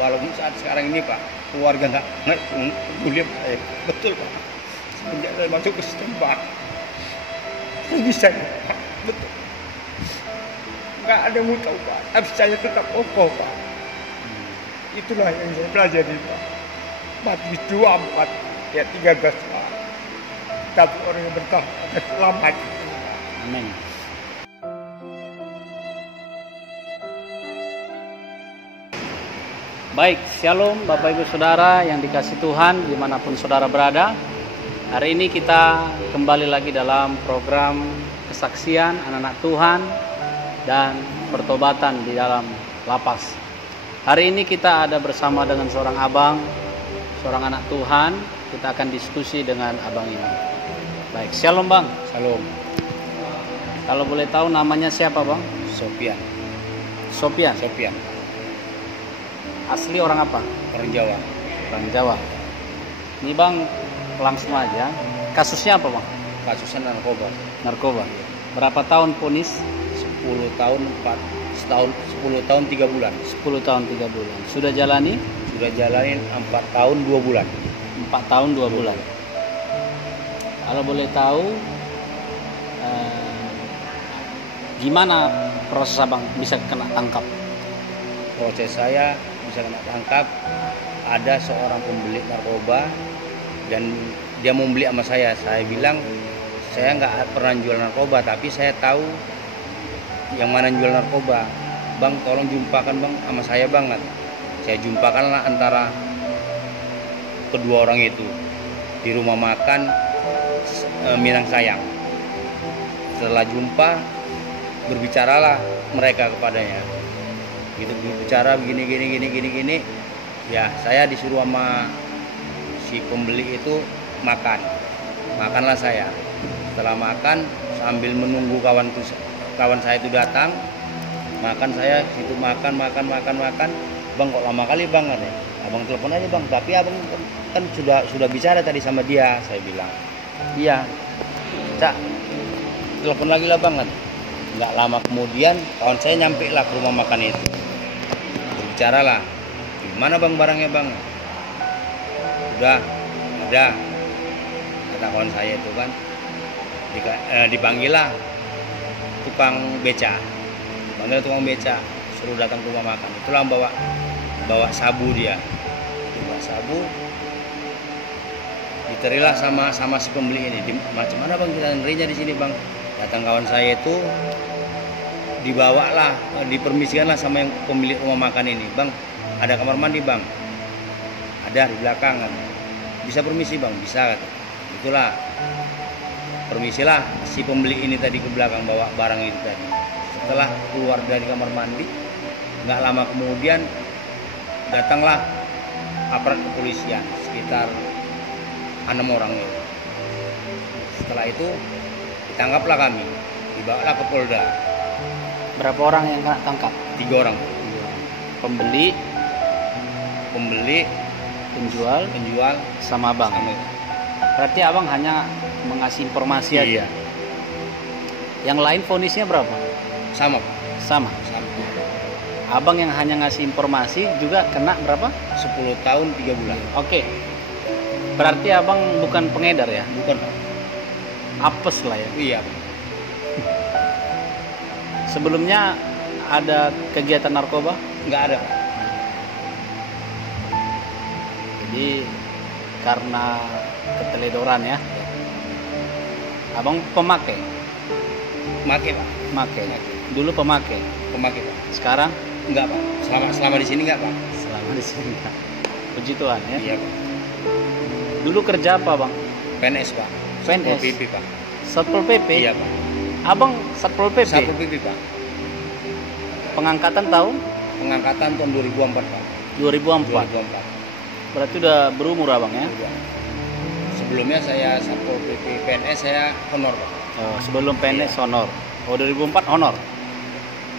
Walaupun saat sekarang ini Pak, keluarga nggak peduli sama saya. Betul Pak. Semenjak saya masuk Kristen Pak, saya bisa Pak. Betul. Nggak ada yang mau tahu Pak, tapi saya tetap kokoh Pak. Itulah yang saya pelajari Pak. Matius 24 ayat 13 Pak. Tapi orang yang bertahan akan selamat. Amin. Baik, shalom Bapak Ibu Saudara yang dikasih Tuhan dimanapun saudara berada. Hari ini kita kembali lagi dalam program kesaksian anak-anak Tuhan dan pertobatan di dalam lapas. Hari ini kita ada bersama dengan seorang abang, seorang anak Tuhan. Kita akan diskusi dengan abang ini. Baik, shalom Bang. Shalom. Kalau boleh tahu namanya siapa Bang? Sofian. Sofian. Sofian. Asli orang apa? Orang Jawa. Orang Jawa. Ini Bang, langsung aja. Kasusnya apa Bang? Kasusnya narkoba. Narkoba. Berapa tahun vonis? 10 tahun 10 tahun 3 bulan. 10 tahun 3 bulan. Sudah jalani? Sudah jalanin 4 tahun 2 bulan. 4 tahun 2 bulan. Kalau boleh tahu, gimana proses abang bisa kena tangkap? Proses saya bisa kena tangkap, ada seorang pembeli narkoba dan dia mau beli sama saya. Saya bilang saya nggak pernah jual narkoba, tapi saya tahu yang mana jual narkoba. Bang, tolong jumpakan Bang sama saya Bang. Saya jumpakanlah antara kedua orang itu di rumah makan Minang Sayang. Setelah jumpa, berbicaralah mereka kepadanya. Gitu bicara begini. Ya, saya disuruh sama si pembeli itu makanlah saya. Setelah makan, sambil menunggu kawan saya itu datang, makan saya situ makan. Bang, kok lama kali Bang? Abang telepon aja Bang, tapi abang kan sudah bicara tadi sama dia. Saya bilang iya Cak, telepon lagi lah Bang. Nggak lama kemudian kawan saya nyampe lah ke rumah makan itu. Berbicara lah, gimana Bang barangnya Bang? Udah ada, kata kawan saya itu kan. Dipanggil lah tukang beca, suruh datang ke rumah makan. Itulah bawa sabu dia, bawa sabu. Diterilah sama si pembeli ini. Macam mana Bang kita ngerinya di sini Bang? Datang kawan saya itu, dibawalah, dipermisikanlah sama yang pemilik rumah makan ini. Bang, ada kamar mandi Bang? Ada di belakang. Bisa permisi Bang? Bisa kata. Itulah, permisilah si pembeli ini tadi ke belakang bawa barang itu tadi. Setelah keluar dari kamar mandi, nggak lama kemudian datanglah aparat kepolisian sekitar 6 orang itu. Setelah itu ditangkaplah kami, dibawalah ke Polda. Berapa orang yang kena tangkap? 3 orang. Pembeli, penjual, sama abang. Berarti abang hanya mengasih informasi aja. Iya. Yang lain vonisnya berapa? Sama. Abang yang hanya ngasih informasi juga kena berapa? 10 tahun 3 bulan. Oke. Berarti abang bukan pengedar ya? Bukan. Apes lah ya. Iya. Sebelumnya ada kegiatan narkoba? Nggak ada. Jadi karena keteledoran ya. Abang pemakai? Make Pak. Makai. Dulu pemakai. Pak. Sekarang? Enggak Pak. Selama di sini enggak Pak. Selama di sini enggak. Puji Tuhan ya. Iya Pak. Dulu kerja apa Bang? PNS Pak. PNS. Satpol PP Pak. Satpol PP? Iya Pak. Abang Satpol PP? Satpol PP Pak. Pengangkatan tahun? Pengangkatan tahun 2004 Pak. 2004. Berarti udah berumur abang ya? Sebelumnya saya Satpol PP PNS saya honor Pak. Oh, sebelum PNS honor. Oh, 2004 honor.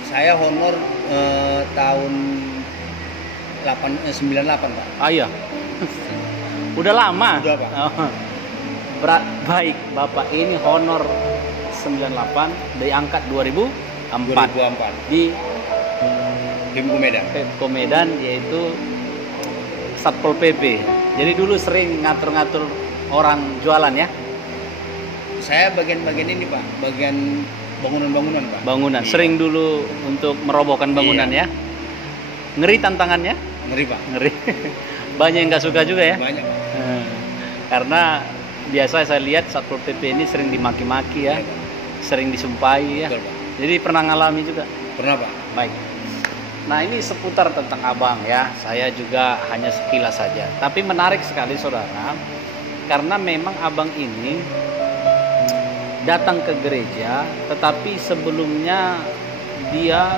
Saya honor tahun 98 Pak. Ah iya. Udah lama. Udah Pak. Oh. Baik, Bapak ini honor 98 diangkat 2004 2004 di Pemko Medan. Pemko Medan, yaitu Satpol PP. Jadi dulu sering ngatur-ngatur orang jualan ya. Saya bagian-bagian ini Pak, bagian bangunan-bangunan Pak. Bangunan. Sering dulu untuk merobohkan bangunan ya. Ngeri tantangannya? Ngeri Pak. Ngeri. Banyak yang nggak suka juga ya. Banyak Pak. Karena biasa saya lihat Satpol PP ini sering dimaki-maki ya, sering disumpahi ya. Betul, Pak. Jadi pernah ngalami juga. Pernah Pak. Baik. Nah ini seputar tentang abang ya. Saya juga hanya sekilas saja. Tapi menarik sekali saudara, karena memang abang ini datang ke gereja, tetapi sebelumnya dia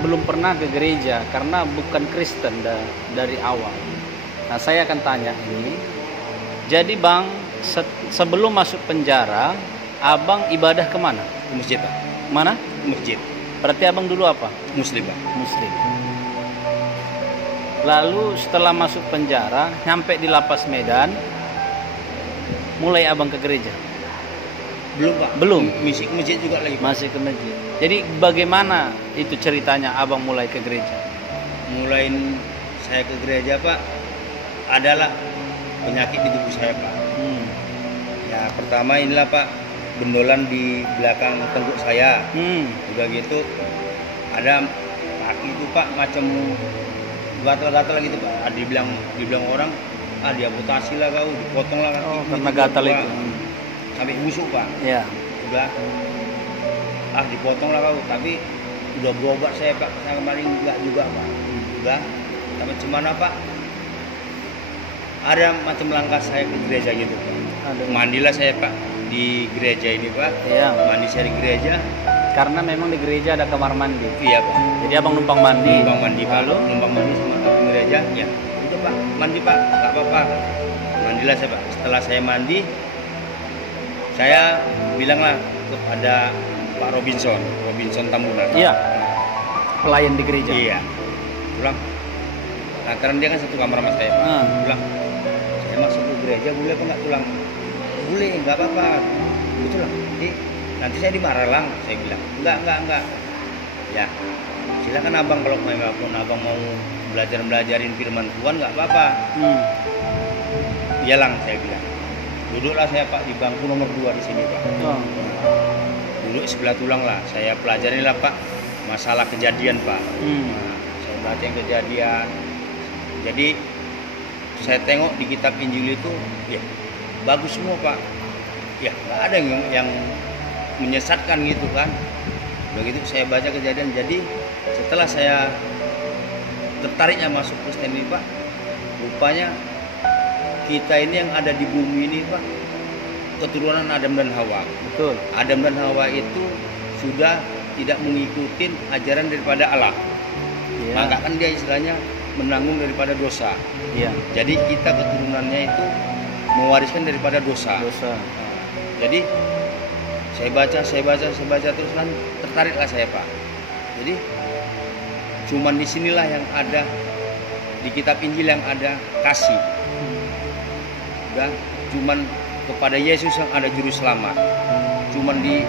belum pernah ke gereja karena bukan Kristen dari awal. Nah saya akan tanya ini. Jadi bang, sebelum masuk penjara, abang ibadah kemana? Ke masjid Pak. Mana? Masjid. Berarti abang dulu apa? Muslim Pak. Muslim. Lalu setelah masuk penjara, nyampe di lapas Medan, mulai abang ke gereja? Belum Pak. Belum. Misi ke masjid juga lagi Pak. Masih ke masjid. Jadi bagaimana itu ceritanya abang mulai ke gereja? Mulain saya ke gereja Pak, adalah penyakit di tubuh saya Pak. Ya pertama inilah Pak, bendolan di belakang tengguk saya. Udah gitu ada kaki itu Pak macam gatal-gatal gitu Pak. Dibilang orang, diamputasi lah kau, dipotong lah kaki. Karena gatal itu. Sampai busuk Pak. Ya. Udah dipotong lah kau, tapi udah berobat saya Pak. Saya kemarin enggak juga Pak. Udah, tapi cuman Pak, ada macam langkah saya ke gereja gitu Pak. Mandilah saya Pak di gereja ini Pak. Iya. Mandi saya di gereja. Karena memang di gereja ada kamar mandi. Iya Pak. Jadi abang numpang mandi. Numpang mandi Pak. Lalu? Numpang mandi sama di gereja. Ya, itu Pak. Mandi Pak. Gak apa-apa. Mandilah saya Pak. Setelah saya mandi, saya bilanglah kepada Pak Robinson Tambunan. Iya. Pelayan di gereja. Iya. Pulang. Nah, karena dia kan satu kamar sama saya Pak. Pulang. Saya masuk ke gereja, boleh apa nggak pulang? Boleh, nggak apa-apa. Betul lah. Jadi nanti saya dimarah lang, saya bilang. Enggak. Ya, silakan abang kalau abang mau belajarin firman Tuhan nggak apa-apa. Iya lang, saya bilang. Duduklah saya Pak di bangku nomor 2 di sini Pak. Duduk sebelah tulang lah. Saya pelajarin lah Pak masalah kejadian Pak. Nah, saya baca yang kejadian. Jadi saya tengok di kitab Injil itu, ya bagus semua Pak. Ya nggak ada yang menyesatkan gitu kan. Begitu saya baca kejadian. Jadi setelah saya tertariknya masuk Kristen ini Pak, rupanya kita ini yang ada di bumi ini Pak, keturunan Adam dan Hawa. Betul. Adam dan Hawa itu sudah tidak mengikuti ajaran daripada Allah. Ya. Maka kan dia istilahnya menanggung daripada dosa. Iya. Jadi kita keturunannya itu mewariskan daripada dosa. Jadi saya baca terus kan tertariklah saya Pak. Jadi cuman disinilah yang ada di kitab Injil yang ada kasih. Udah, cuman kepada Yesus yang ada juru selamat. Cuman di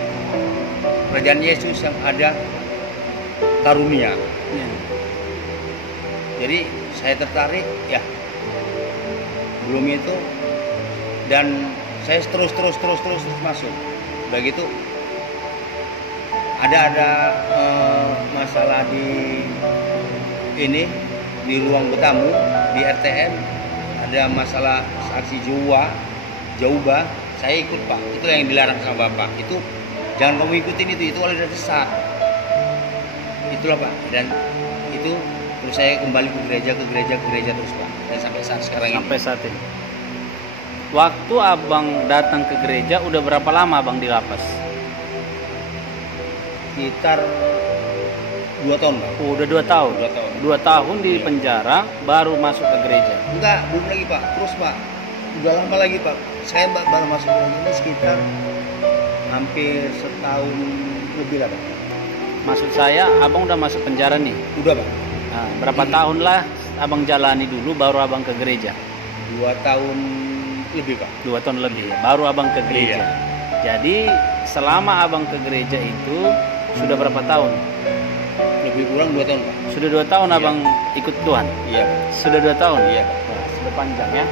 kerajaan Yesus yang ada karunia. Ya. Jadi saya tertarik ya. Belum itu dan saya terus masuk. Begitu ada masalah di ini di ruang bertamu di RTM, ada masalah saksi Jehovah, saya ikut Pak. Itu yang dilarang sama Bapak. Itu jangan kamu ikutin itu oleh sesat. Itulah Pak. Dan itu terus saya kembali ke gereja terus Pak. Dan sampai saat sekarang ini. Sampai saat ini. Waktu abang datang ke gereja udah berapa lama abang di lapas? Sekitar 2 tahun Pak. Oh, udah 2 tahun. 2 tahun di penjara baru masuk ke gereja. Enggak, belum lagi Pak. Terus Pak, udah lama lagi Pak. Saya baru masuk ke gereja ini sekitar hampir setahun lebih lah Pak. Maksud saya, abang udah masuk penjara nih. Udah Pak. Nah, berapa tahun lah abang jalani dulu baru abang ke gereja? 2 tahun lebih Pak. 2 tahun lebih ya, baru abang ke gereja. Iya. Jadi selama abang ke gereja itu sudah berapa tahun? Lebih kurang 2 tahun Pak. Sudah 2 tahun Iya. abang ikut Tuhan? Iya Pak. Sudah 2 tahun? Iya Pak. udah panjang ya.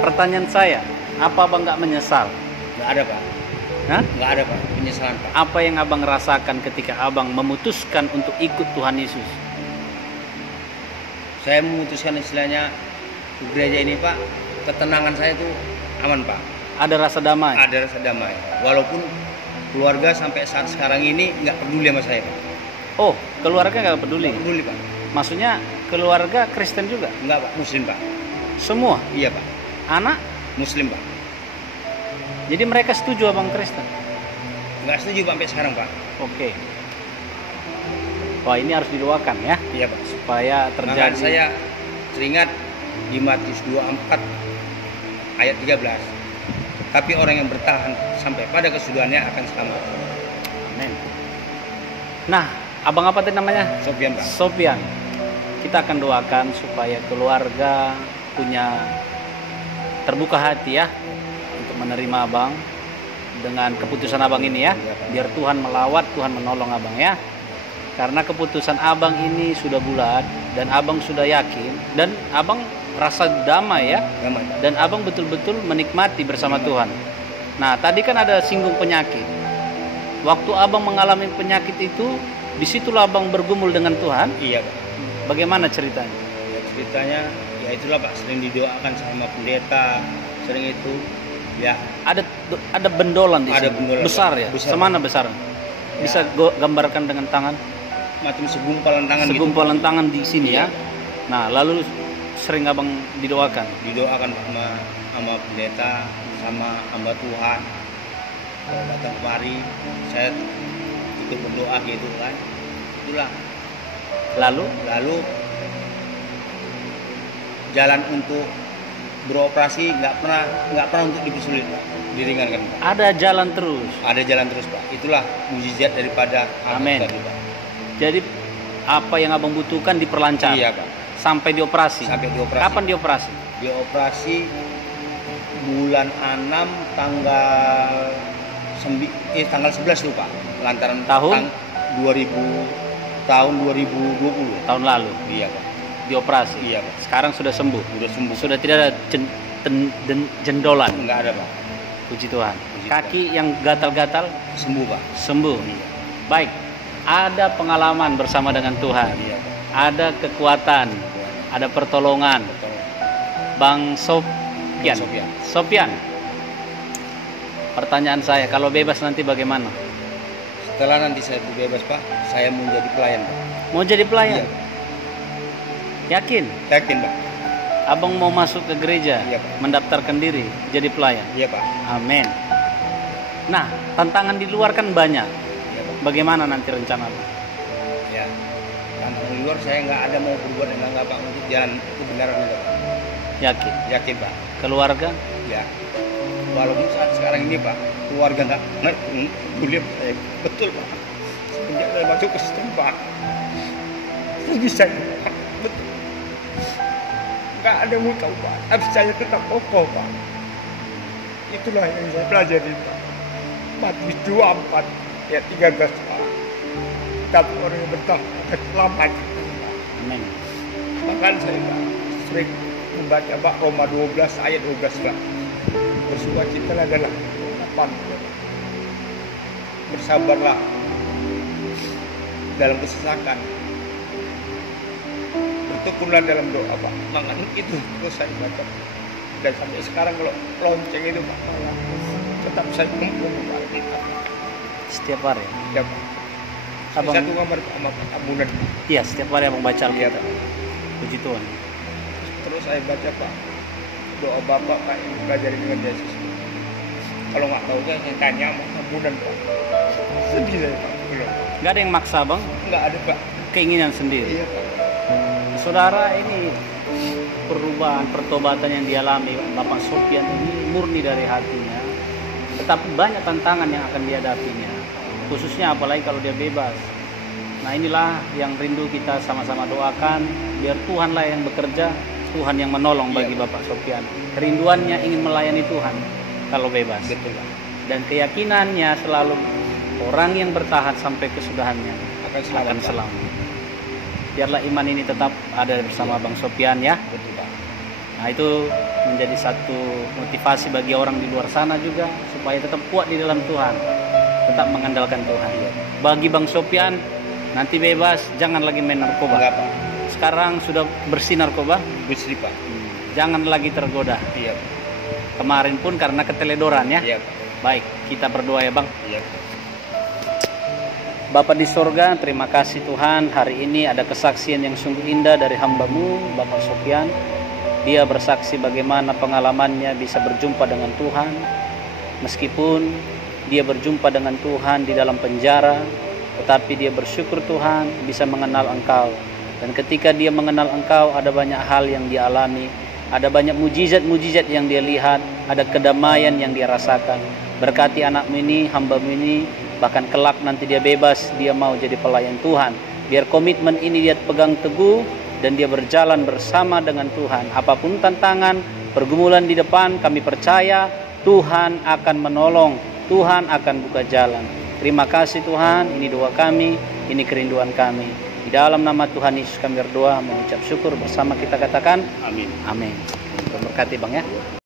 Pertanyaan saya, apa abang nggak menyesal? Nggak ada Pak. Hah? Nggak ada Pak penyesalan Pak. Apa yang abang rasakan ketika abang memutuskan untuk ikut Tuhan Yesus? Saya memutuskan istilahnya ke gereja ini Pak, ketenangan saya tuh aman Pak. Ada rasa damai? Ada rasa damai. Walaupun keluarga sampai saat sekarang ini nggak peduli sama saya Pak. Oh, keluarga nggak peduli? Nggak peduli Pak. Maksudnya keluarga Kristen juga? Nggak Pak, Muslim Pak. Semua? Iya Pak, Anak? Muslim Pak. Jadi mereka setuju abang Kristen? Nggak setuju Pak sampai sekarang Pak. Oke. Wah, ini harus didoakan ya, Iya Pak. supaya Maka terjadi. saya teringat di Matius 24 ayat 13. Tapi orang yang bertahan sampai pada kesudahannya akan selamat. Amin. Nah, abang apa tadi namanya? Sofian Pak. Sofian. Kita akan doakan supaya keluarga punya terbuka hati ya untuk menerima abang dengan keputusan abang ini ya. Biar Tuhan melawat, Tuhan menolong abang ya. Karena keputusan abang ini sudah bulat dan abang sudah yakin dan abang rasa damai ya. Damai. Dan abang betul-betul menikmati bersama Tuhan. Nah, tadi kan ada singgung penyakit. Waktu abang mengalami penyakit itu, disitulah abang bergumul dengan Tuhan. Iya Pak. Bagaimana ceritanya? Ya, ceritanya ya itulah Pak, sering didoakan sama pendeta, sering itu ya. Ada bendolan di Ada sini. bendolan, Besar Pak. ya? Besar. Semana besar? Bisa gambarkan dengan tangan? Macam segumpalan tangan Segumpalan gitu. tangan di sini ya. Iya. Nah, lalu sering abang didoakan. Didoakan Pak sama pendeta, sama hamba Tuhan. Kalau datang kemari, saya ikut berdoa gitu kan. Itulah. Lalu Lalu jalan untuk beroperasi nggak pernah untuk dipersulit Pak, diringankan Pak. ada jalan terus. Ada jalan terus Pak. Itulah mukjizat daripada Amin. tadi Pak. Jadi apa yang abang butuhkan diperlancar. Iya Pak. Sampai dioperasi. Sampai dioperasi. Kapan dioperasi? Dioperasi bulan 6 tanggal 11 tuh Pak. Lantaran Tahun? 2020. Tahun lalu Iya Pak. dioperasi. Iya Pak. Sekarang sudah sembuh. Udah sembuh. Sudah tidak ada jendolan. Enggak ada Pak. Puji Tuhan. Puji Kaki yang gatal-gatal Sembuh Pak. sembuh. Iya. Baik. Ada pengalaman bersama dengan Tuhan. Iya Pak. Ada kekuatan, ada pertolongan. Betul. Bang Sofian. Sofian. Sofian. Pertanyaan saya, kalau bebas nanti bagaimana? Setelah nanti saya bebas Pak, saya mau jadi pelayan Pak. Mau jadi pelayan? Iya. Yakin? Yakin Pak. Abang mau masuk ke gereja, Iya, Pak. mendaftarkan diri jadi pelayan. Iya Pak. Amin. Nah, tantangan di luar kan banyak. Iya Pak. Bagaimana nanti rencana Abang? Ya. Tantangan di luar saya nggak ada mau berbuat dengan nggak Pak untuk jalan kebenaran itu Pak. Yakin? Yakin Pak. Keluarga? Ya. Walaupun saat sekarang ini Pak, keluarga nggak peduli sama saya. Betul Pak. Semenjak saya masuk ke sistem Pak, sedih saya Pak. Betul. Nggak ada yang mau tahu Pak. Tapi saya tetap kokoh Pak. Itulah yang saya pelajari Pak. Matius 24 ayat 13 Pak. Tapi orang yang bertahan akan selamat. Amin. Bahkan saya Pak sering membaca Pak Roma 12 ayat 12 Pak. Bersukacitalah dalam harapan. Bersabarlah dalam kesesakan. Bertekunlah dalam doa Pak. Makanya itu terus saya baca. Dan sampai sekarang kalau lonceng itu Pak, malah tetap saya kumpul Pak. Setiap hari? Ya Pak. Abang- Satu kamar Pak sama ambunan. Iya, setiap hari Abang baca Iya Alkitab. Pak. Puji Tuhan. Terus saya baca Pak, doa Bapak Pak yang belajar dengan Yesus. Kalau nggak tahu saya tanya sama ambunan Pak. Sedih saya Pak. Belum. Nggak ada yang maksa Abang, Nggak ada Pak. keinginan sendiri. Iya Pak. Saudara, ini perubahan, pertobatan yang dialami Bapak Sofian ini murni dari hatinya. Tetapi banyak tantangan yang akan dihadapinya, khususnya apalagi kalau dia bebas. Nah, inilah yang rindu kita sama-sama doakan, biar Tuhanlah yang bekerja, Tuhan yang menolong bagi Iya. Bapak Sofian. Kerinduannya ingin melayani Tuhan kalau bebas. Betul Pak. Dan keyakinannya selalu orang yang bertahan sampai kesudahannya Akan selamat. akan Pak. selamat. Biarlah iman ini tetap ada bersama Bang Sofian ya. Betul Pak. Nah, itu menjadi satu motivasi bagi orang di luar sana juga supaya tetap kuat di dalam Tuhan, tetap mengandalkan Tuhan. Bagi Bang Sofian, nanti bebas, jangan lagi main narkoba. Enggak, Pak. Sekarang sudah bersih narkoba, Bersih, Pak. jangan lagi tergoda. Iya, Pak. Kemarin pun karena keteledoran ya. Iya, Pak. Baik, kita berdoa ya Bang. Iya, Pak. Bapa di sorga, terima kasih Tuhan. Hari ini ada kesaksian yang sungguh indah dari hamba-Mu, Bapak Sofian. Dia bersaksi bagaimana pengalamannya bisa berjumpa dengan Tuhan. Meskipun dia berjumpa dengan Tuhan di dalam penjara, tetapi dia bersyukur Tuhan bisa mengenal Engkau. Dan ketika dia mengenal Engkau, ada banyak hal yang dia alami. Ada banyak mujizat-mujizat yang dia lihat. Ada kedamaian yang dia rasakan. Berkati anak-Mu ini, hamba-Mu ini, bahkan kelak nanti dia bebas, dia mau jadi pelayan Tuhan. Biar komitmen ini dia pegang teguh dan dia berjalan bersama dengan Tuhan. Apapun tantangan, pergumulan di depan, kami percaya Tuhan akan menolong, Tuhan akan buka jalan. Terima kasih Tuhan, ini doa kami, ini kerinduan kami. Di dalam nama Tuhan Yesus kami berdoa, mengucap syukur bersama kita katakan Amin. amin. Berkati Bang ya.